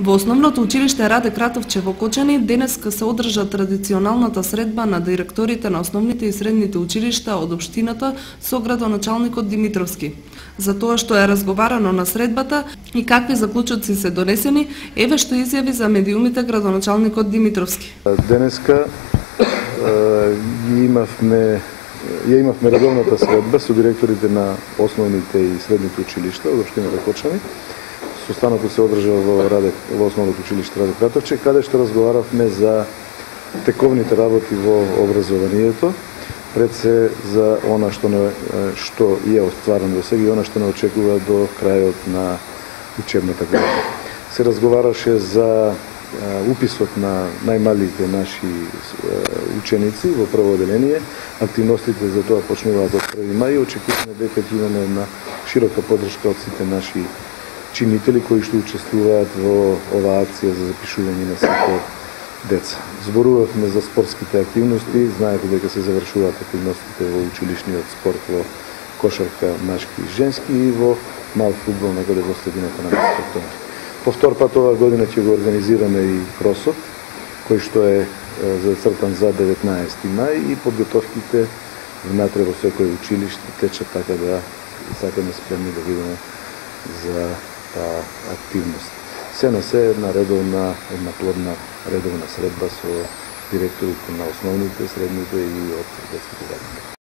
Во основното училиште Раде Кратовче во Кочани денеска се одржа традиционалната средба на директорите на основните и средните училишта од општината со градоначалникот Димитровски. За тоа што е разговарано на средбата и какви заклучоци се донесени, еве што изјави за медиумите градоначалникот Димитровски. Денеска имавме редовната средба со директорите на основните и средните училишта од општината Кочани. Состанокот се одржа во основното училиште Раде Кратовче, каде што разговаравме за тековните работи во образованието, пред се за она што е остварено до сега и она што не очекува до крајот на учебната година. Се разговараше за уписот на најмалите наши ученици во прво оделение. Активностите за тоа почнуваат од 1 мај и очекуваме дека ќе имаме една широка поддршка од сите наши чинители кои што учествуваат во оваа акција за запишување на сите деца. Зборувавме за спортските активности, знаете дека се завршуваат активностите во училишниот спорт во кошарка машки и женски и во мал фудбал некаде во средината на месец октомври. По втор пат оваа година ќе го организираме и кросот, кој што е зацртан за 19 мај и подготовките внатре во секој училиште течат така да сакаме спремни да бидеме за таа активност. Се на се една плодна редовна средба со директорите на основните, средните и од детските градини.